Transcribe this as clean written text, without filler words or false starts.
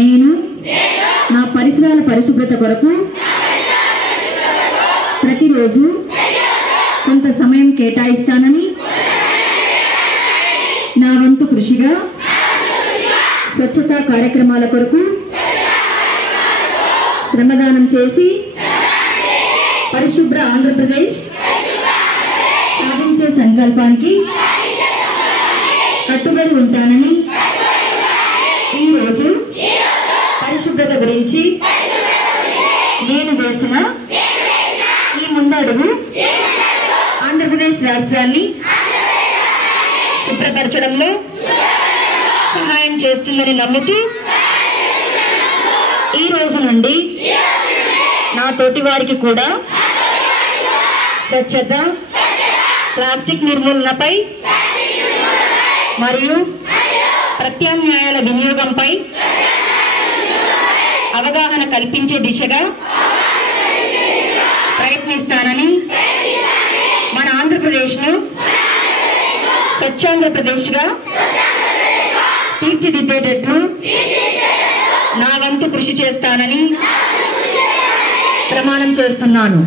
నేను నా పరిసరాల పరిశుభ్రత కొరకు ప్రతిరోజు కొంత సమయం కేటాయిస్తానని నా వంతు కృషిగా స్వచ్ఛతా కార్యక్రమాల కొరకు శ్రమదానం చేసి పరిశుభ్ర ఆంధ్రప్రదేశ్ సాధించే సంకల్పానికి కట్టుబడి ఉంటానని ఈరోజు పరిశుభ్రత గురించి నేను వేసిన ఈ ముందడుగు ఆంధ్రప్రదేశ్ రాష్ట్రాన్ని శుభ్రపరచడంలో సహాయం చేస్తుందని నమ్ముతూ ఈ రోజు నుండి నా తోటి వారికి కూడా స్వచ్ఛత, ప్లాస్టిక్ నిర్మూలనపై మరియు ప్రత్యామ్నాయాల వినియోగంపై అవగాహన కల్పించే దిశగా ప్రయత్నిస్తానని, మన ఆంధ్రప్రదేశ్ను స్వచ్ఛాంధ్రప్రదేశ్గా తీర్చిదిద్దేటట్లు నా వంతు కృషి చేస్తానని ప్రమాణం చేస్తున్నాను.